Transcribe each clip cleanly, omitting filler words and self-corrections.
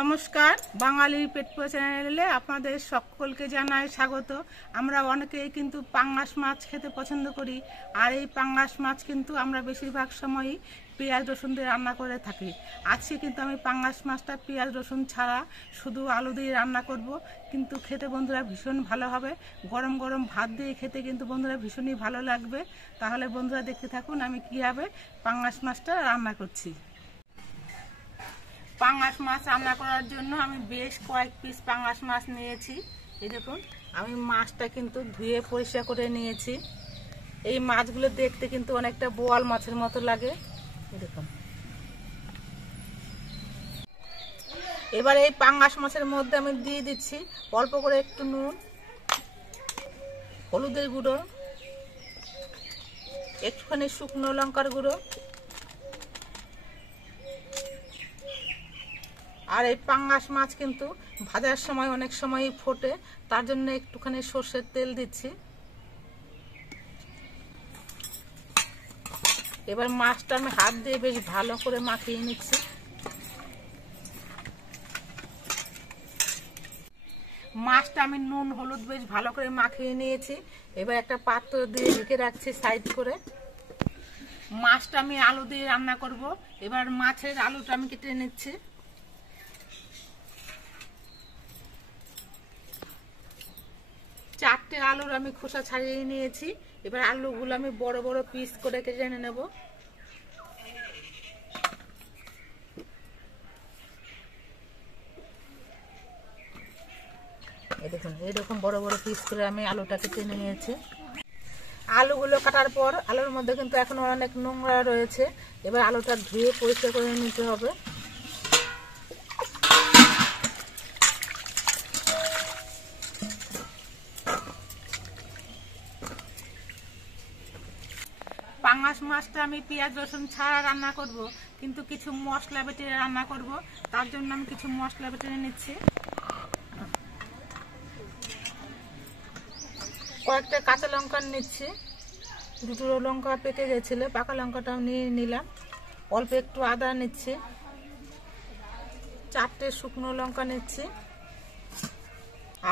নমস্কার, বাঙালির পেট পুরো চ্যানেলে আপনাদের সকলকে জানাই স্বাগত। আমরা অনেকেই কিন্তু পাঙ্গাস মাছ খেতে পছন্দ করি, আর এই পাঙ্গাস মাছ কিন্তু আমরা বেশিরভাগ সময়ই পেঁয়াজ রসুন দিয়ে রান্না করে থাকি। আজকে কিন্তু আমি পাঙ্গাস মাছটা পেঁয়াজ রসুন ছাড়া শুধু আলু দিয়ে রান্না করব, কিন্তু খেতে বন্ধুরা ভীষণ ভালো হবে। গরম গরম ভাত দিয়ে খেতে কিন্তু বন্ধুরা ভীষণই ভালো লাগবে। তাহলে বন্ধুরা দেখতে থাকুন আমি কীভাবে পাঙ্গাস মাছটা রান্না করছি। পাঙ্গাস মাছ রান্না করার জন্য আমি বেশ কয়েক পিস পাঙ্গাস মাছ নিয়েছি। এই দেখুন, আমি মাছটা কিন্তু ধুয়ে পরিষ্কার করে নিয়েছি। এই মাছগুলো দেখতে কিন্তু অনেকটা বোয়াল মাছের মতো লাগে। এই দেখুন, এবার এই পাঙ্গাস মাছের মধ্যে আমি দিয়ে দিচ্ছি অল্প করে একটু নুন, হলুদের গুঁড়ো, একটুখানি শুকনো লঙ্কার গুঁড়ো। আর এই পাঙ্গাস মাছ কিন্তু ভাজার সময় অনেক সময় ফোটে, তার জন্য একটুখানি সর্ষের তেল দিচ্ছি। এবার মাছটা আমি হাত দিয়ে বেশ ভালো করে মাখিয়ে নিচ্ছি। মাছটা আমি নুন হলুদ বেশ ভালো করে মাখিয়ে নিয়েছি। এবার একটা পাত্র দিয়ে ঢেকে রাখছি সাইড করে। মাছটা আমি আলু দিয়ে রান্না করব। এবার মাছের আলুটা আমি কেটে নিচ্ছি। চারটে আলুর আমি খোসা ছাড়িয়ে নিয়েছি। এবার আলুগুলো আমি বড় বড় পিস করে কেটে নেব। এই দেখুন, এইরকম বড় বড় পিস করে আমি আলুটা কেটে নিয়েছি। আলুগুলো কাটার পর আলুর মধ্যে কিন্তু এখনো অনেক নোংরা রয়েছে। এবার আলুটা ধুয়ে পরিষ্কার করে নিতে হবে। পাঙ্গাস মাছটা আমি পেঁয়াজ রসুন ছাড়া রান্না করব, কিন্তু কিছু মশলা বেটে রান্না করব। তার জন্য আমি কিছু মশলা বেটে নিচ্ছি। কয়েকটা কাঁচা লঙ্কা নিচ্ছি, দুটো লঙ্কা পেকে গেছিল, পাকা লঙ্কাটাও নিয়ে নিলাম। অল্প একটু আদা নিচ্ছি, চারটে শুকনো লঙ্কা নিচ্ছি,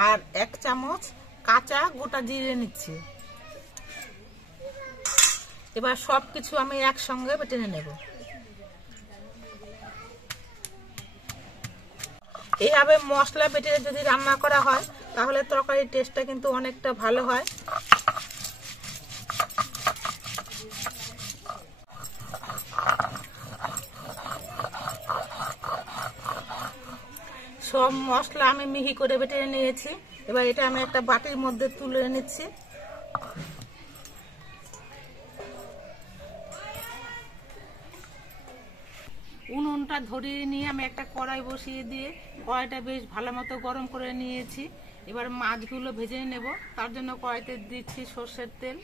আর 1 চামচ কাঁচা গোটা জিরে নিচ্ছি। এবার সবকিছু আমি একসঙ্গে বেটে নেব। এইভাবে মশলা বেটে যদি রান্না করা হয় তাহলে তরকারির টেস্টটা কিন্তু অনেকটা ভালো হয়। সব মশলা আমি মিহি করে বেটে নিয়েছি। এবার এটা আমি একটা বাটির মধ্যে তুলে নিচ্ছি। উনুনটা ধরিয়ে নিয়ে আমি একটা কড়াই বসিয়ে দিয়ে কড়াইটা বেশ ভালো মতো গরম করে নিয়েছি। এবার মাছগুলো ভেজে নেব। তার জন্য কড়াইতে দিচ্ছি সর্ষের তেল।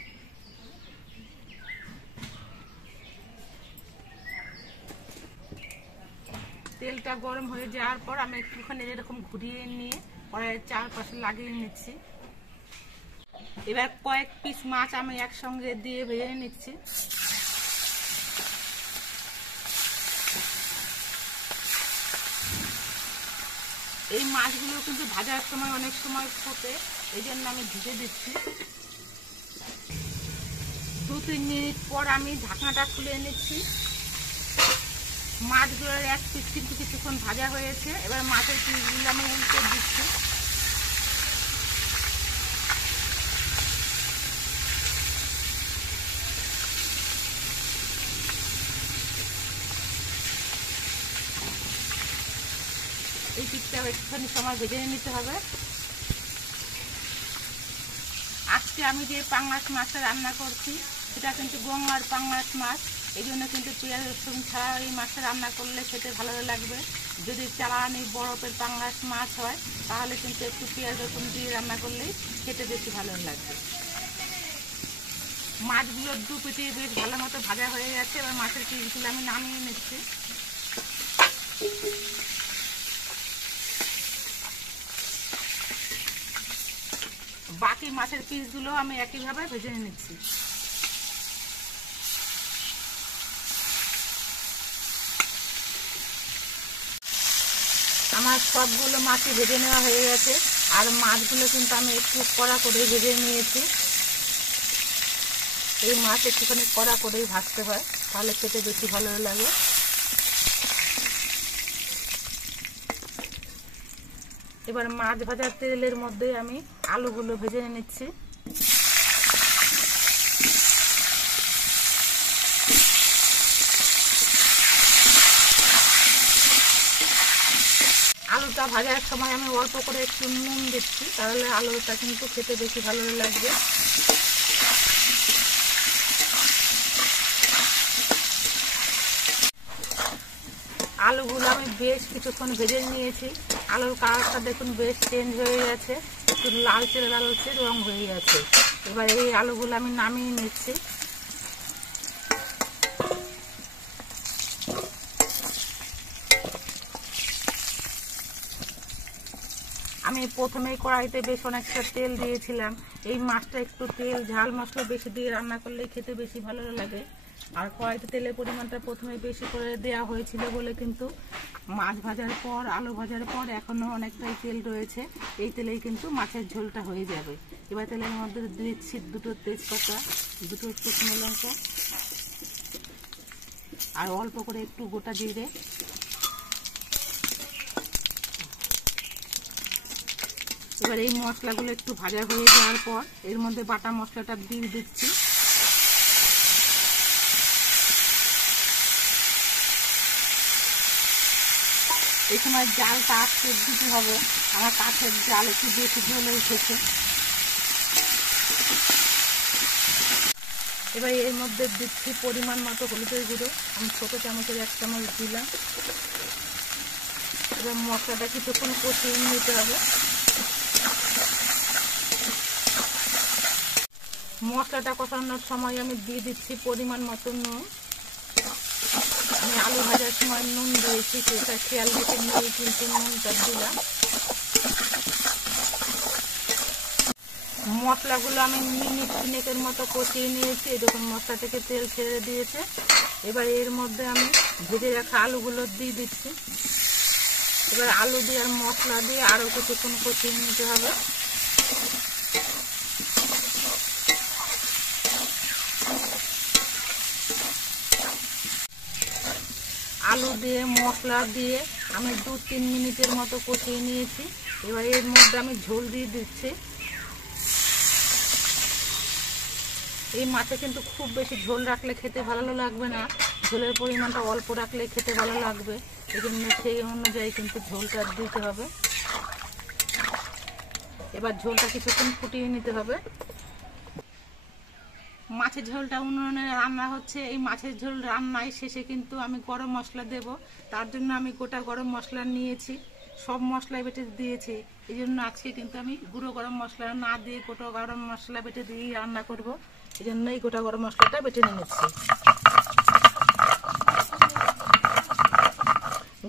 তেলটা গরম হয়ে যাওয়ার পর আমি একটুখানি এরকম ঘুরিয়ে নিয়ে কড়াইয়ের চারপাশে লাগিয়ে নিচ্ছি। এবার কয়েক পিস মাছ আমি একসঙ্গে দিয়ে ভেজে নিচ্ছি। এই মাছগুলো কিন্তু ভাজার সময় অনেক সময় ফোটে, এই জন্য আমি ভেজে দিচ্ছি। 2-3 মিনিট পর আমি ঢাকনাটা খুলে নিচ্ছি। মাছগুলোর এক পিস কিন্তু কিছুক্ষণ ভাজা হয়েছে। এবার মাছের পিসগুলো আমি উল্টে দিচ্ছি। এই পিসটা একটুখানি সময় ভেজে নিতে হবে। আজকে আমি যে পাঙ্গাস মাছটা রান্না করছি সেটা কিন্তু গঙ্গার পাঙ্গাস মাছ, এই জন্য কিন্তু পেঁয়াজ রসুন ছাড়া এই মাছটা রান্না করলে খেতে ভালো লাগবে। যদি চালানি বরফের পাঙ্গাস মাছ হয় তাহলে কিন্তু একটু পেঁয়াজ রসুন দিয়ে রান্না করলেই খেতে বেশি ভালো লাগবে। মাছগুলো দু পিঠে বেশ ভালো মতো ভাজা হয়ে গেছে। এবার মাছের পিসগুলো আমি নামিয়ে নিচ্ছি। বাকি মাছের পিসগুলো আমি একইভাবে ভেজে নিচ্ছি। আমার সবগুলো মাছই ভেজে নেওয়া হয়ে গেছে। আর মাছগুলো কিন্তু আমি একটু কড়া করে ভেজে নিয়েছি। এই মাছ একটুখানি কড়া করেই ভাজতে হয়, তাহলে খেতে বেশি ভালো লাগে। এবার মাছ ভাজার তেলের মধ্যে আমি আলুগুলো ভেজে নিচ্ছি। আলুটা ভাজার সময় আমি অল্প করে একটু নুন দিচ্ছি, তাহলে আলুটা কিন্তু খেতে বেশি ভালো লাগবে। আলুগুলো আমি বেশ কিছুক্ষণ ভেজে নিয়েছি। আলুর কালারটা দেখুন বেশ চেঞ্জ হয়ে গেছে, একটু লালচে লালচে রং হয়ে গেছে। এবার এই আলুগুলো আমি নামিয়ে নিচ্ছি। আমি প্রথমেই কড়াইতে বেশ অনেকটা তেল দিয়েছিলাম। এই মাছটা একটু তেল ঝাল মশলা বেশি দিয়ে রান্না করলে খেতে বেশি ভালো লাগে। আর কড়াইতে তেলের পরিমাণটা প্রথমে বেশি করে দেওয়া হয়েছিল বলে কিন্তু মাছ ভাজার পর আলু ভাজার পর এখনও অনেকটাই তেল রয়েছে। এই তেলেই কিন্তু মাছের ঝোলটা হয়ে যাবে। এবার তেলের মধ্যে দিচ্ছি 2টো তেজপাতা, 2টো শুকনো লঙ্কা আর অল্প করে একটু গোটা জিরে। এবার এই মশলাগুলো একটু ভাজা হয়ে যাওয়ার পর এর মধ্যে বাটা মশলাটা দিয়ে দিচ্ছি। এই সময় জালটা আস্তে দিতে হবে, আমার কাঠের জাল একটু বেশি জ্বলে উঠেছে। এবার এর মধ্যে দিচ্ছি পরিমাণ মতো হলুদের গুঁড়ো, আমি ছোট চামচের 1 চামচ দিলাম। এবার মশলাটা কিছুক্ষণ কষিয়ে নিতে হবে। মশলাটা কষানোর সময় আমি দিয়ে দিচ্ছি পরিমাণ মতো নুন। আমি আলু ভাজার সময় নুন দিয়েছি, সেটা খেয়াল রেখে নিয়ে কিন্তু নুনটা দিলাম। মশলাগুলো আমি মিনিট 3 মতো কষিয়ে নিয়েছি। এরকম মশলা থেকে তেল ছেড়ে দিয়েছে। এবার এর মধ্যে আমি ভেজে রাখা আলুগুলো দিয়ে দিচ্ছি। এবার আলু দিয়ে আর মশলা দিয়ে আরও কিছুক্ষণ কষিয়ে নিতে হবে। আলু দিয়ে মশলা দিয়ে আমি 2-3 মিনিটের মতো কষিয়ে নিয়েছি। এবার এর মধ্যে আমি ঝোল দিয়ে দিচ্ছি। এই মাছে কিন্তু খুব বেশি ঝোল রাখলে খেতে ভালো লাগবে না, ঝোলের পরিমাণটা অল্প রাখলে খেতে ভালো লাগবে। এই জন্য সেই অনুযায়ী কিন্তু ঝোলটা দিতে হবে। এবার ঝোলটা কিছুক্ষণ ফুটিয়ে নিতে হবে। মাছের ঝোলটা উনুনে রান্না হচ্ছে। এই মাছের ঝোল রান্নায় শেষে কিন্তু আমি গরম মশলা দেব। তার জন্য আমি গোটা গরম মশলা নিয়েছি, সব মশলা বেটে দিয়েছি। এই জন্য আজকে কিন্তু আমি গুঁড়ো গরম মশলা না দিয়ে গোটা গরম মশলা বেটে দিয়েই রান্না করব। এই জন্য এই গোটা গরম মশলাটা বেটে নিয়েছি।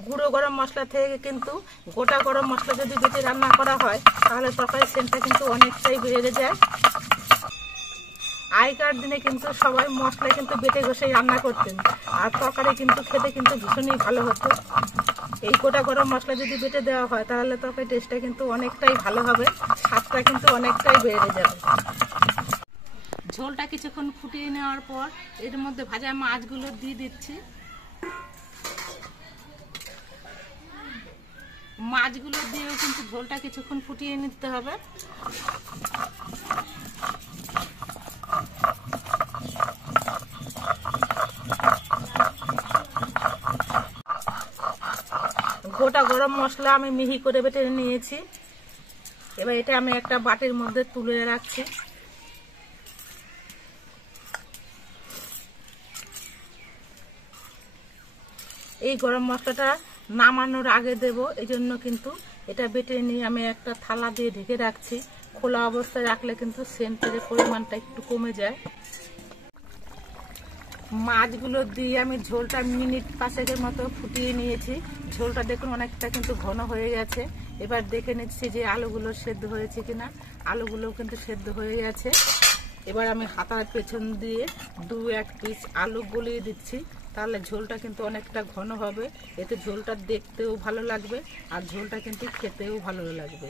গুঁড়ো গরম মশলা থেকে কিন্তু গোটা গরম মশলা যদি বেটে রান্না করা হয় তাহলে তরকারির সেন্টটা কিন্তু অনেকটাই বেড়ে যায়। আগেকার দিনে কিন্তু সবাই মশলা কিন্তু বেটে ঘষে রান্না করতেন, আর তরকারি কিন্তু খেতে কিন্তু ভীষণই ভালো হতো। এই গোটা গরম মশলা যদি বেটে দেওয়া হয় তাহলে তরকারি টেস্টটা কিন্তু অনেকটাই ভালো হবে, স্বাদটা কিন্তু অনেকটাই বেড়ে যাবে। ঝোলটা কিছুক্ষণ ফুটিয়ে নেওয়ার পর এর মধ্যে ভাজা মাছগুলো দিয়ে দিচ্ছি। মাছগুলো দিয়েও কিন্তু ঝোলটা কিছুক্ষণ ফুটিয়ে নিতে হবে। গোটা গরম মশলা আমি মিহি করে বেটে নিয়েছি। এবার এটা আমি একটা বাটির মধ্যে তুলে রাখছি। এই গরম মশলাটা নামানোর আগে দেব, এই জন্য কিন্তু এটা বেটে নিয়ে আমি একটা থালা দিয়ে ঢেকে রাখছি। খোলা অবস্থায় রাখলে কিন্তু সেন্টের পরিমাণটা একটু কমে যায়। মাছগুলো দিয়ে আমি ঝোলটা মিনিট 5-এর মতো ফুটিয়ে নিয়েছি। ঝোলটা দেখুন অনেকটা কিন্তু ঘন হয়ে গেছে। এবার দেখে নিচ্ছি যে আলুগুলো সেদ্ধ হয়েছে কিনা। আলুগুলো কিন্তু সেদ্ধ হয়ে গেছে। এবার আমি হাতার পেছন দিয়ে 2-1 পিস আলু গলিয়ে দিচ্ছি, তাহলে ঝোলটা কিন্তু অনেকটা ঘন হবে, এতে ঝোলটা দেখতেও ভালো লাগবে আর ঝোলটা কিন্তু খেতেও ভালো লাগবে।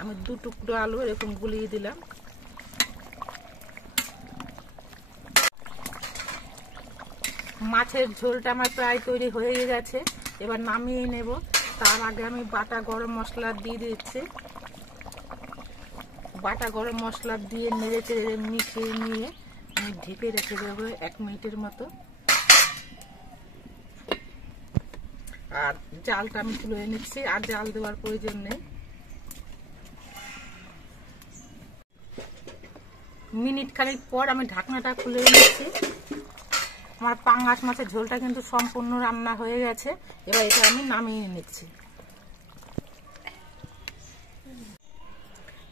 আমি 2 টুকরো আলু এরকম গুলিয়ে দিলাম। মাছের ঝোলটা আমার প্রায় তৈরি হয়ে গেছে, এবার নামিয়ে নেব। তার আগে আমি বাটা গরম মশলা দিয়ে দিচ্ছি। বাটা গরম মশলা দিয়ে নেড়ে চেড়ে মিশিয়ে নিয়ে আমি ঢেকে রেখে দেবো 1 মিনিটের মতো। আর জালটা আমি তুলে নিচ্ছি, আর জাল দেওয়ার প্রয়োজন নেই। মিনিট খানিক পর আমি ঢাকনাটা খুলে নিচ্ছি। আমার পাঙ্গাস মাছের ঝোলটা কিন্তু সম্পূর্ণ রান্না হয়ে গেছে। এবার এটা আমি নামিয়ে নিচ্ছি।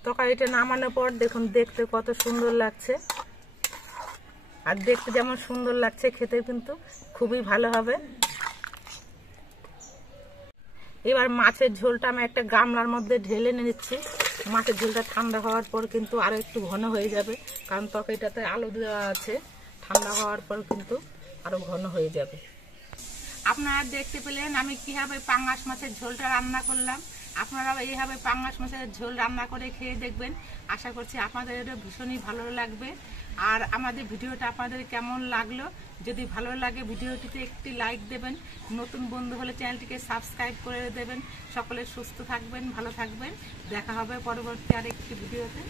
তরকারিটা নামানোর পর দেখুন দেখতে কত সুন্দর লাগছে, আর দেখতে যেমন সুন্দর লাগছে খেতে কিন্তু খুবই ভালো হবে। এবার মাছের ঝোলটা আমি একটা গামলার মধ্যে ঢেলে নিচ্ছি। মাছের ঝোলটা ঠান্ডা হওয়ার পর কিন্তু আরো একটু ঘন হয়ে যাবে, কারণ তরকারিটাতে আলু দেওয়া আছে। ঠান্ডা হওয়ার পর কিন্তু আরো ঘন হয়ে যাবে। আপনারা দেখতে পেলেন আমি কিভাবে পাঙ্গাস মাছের ঝোলটা রান্না করলাম। আপনারাও এইভাবে পাঙ্গাস মাছের ঝোল রান্না করে খেয়ে দেখবেন। আশা করছি আপনাদের ভীষণই ভালো লাগবে। আর আমাদের ভিডিওটা আপনাদের কেমন লাগলো, যদি ভালো লাগে ভিডিওটিতে একটি লাইক দেবেন, নতুন বন্ধু হলে চ্যানেলটিকে সাবস্ক্রাইব করে দেবেন। সকলে সুস্থ থাকবেন, ভালো থাকবেন। দেখা হবে পরবর্তী আরেকটি ভিডিওতে।